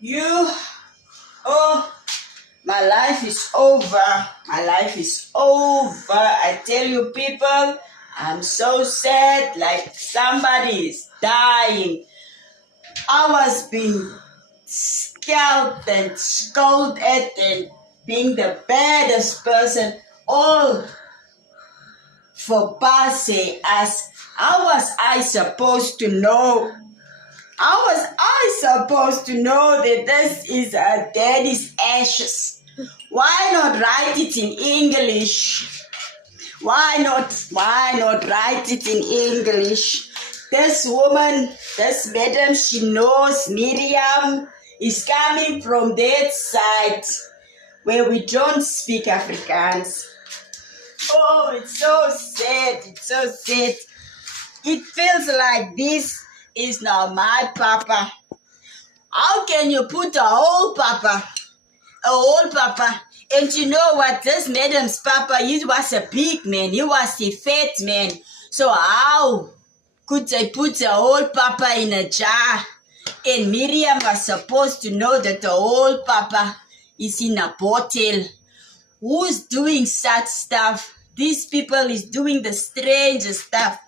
You, oh, my life is over. My life is over. I tell you, people, I'm so sad, like somebody is dying. I was being scalped and scolded and being the baddest person, all for passing as how was I supposed to know? How was I supposed to know that this is a daddy's ashes? Why not write it in English? Why not write it in English? This woman, this madam, she knows Miriam is coming from that side where we don't speak Afrikaans. Oh, it's so sad. It's so sad. It feels like this is now my papa. How can you put a whole papa? A whole papa. And you know what? This madam's papa, he was a big man. He was a fat man. So how could they put a whole papa in a jar? And Miriam was supposed to know that the whole papa is in a bottle. Who's doing such stuff? These people is doing the strangest stuff.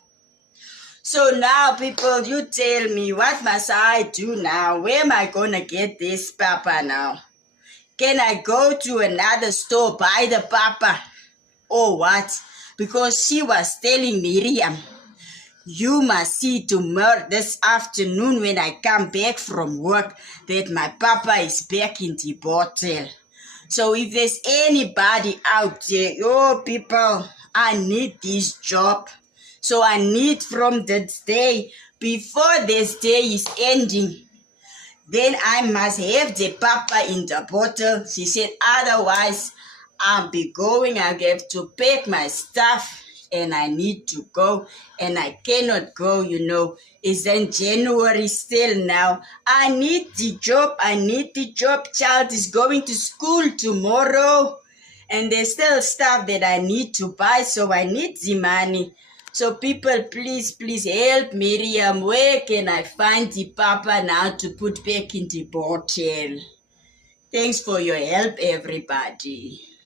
So now, people, you tell me, what must I do now? Where am I going to get this papa now? Can I go to another store, buy the papa? Or what? Because she was telling Miriam, you must see tomorrow, this afternoon when I come back from work, that my papa is back in the bottle. So if there's anybody out there, oh people, I need this job. So I need from this day, before this day is ending, then I must have the papa in the bottle. She said, otherwise I'll be going. I have to pack my stuff and I need to go. And I cannot go, It's in January still now. I need the job. Child is going to school tomorrow. And there's still stuff that I need to buy. So I need the money. So people, please help Miriam. Where can I find the papa now to put back in the bottle? Thanks for your help, everybody.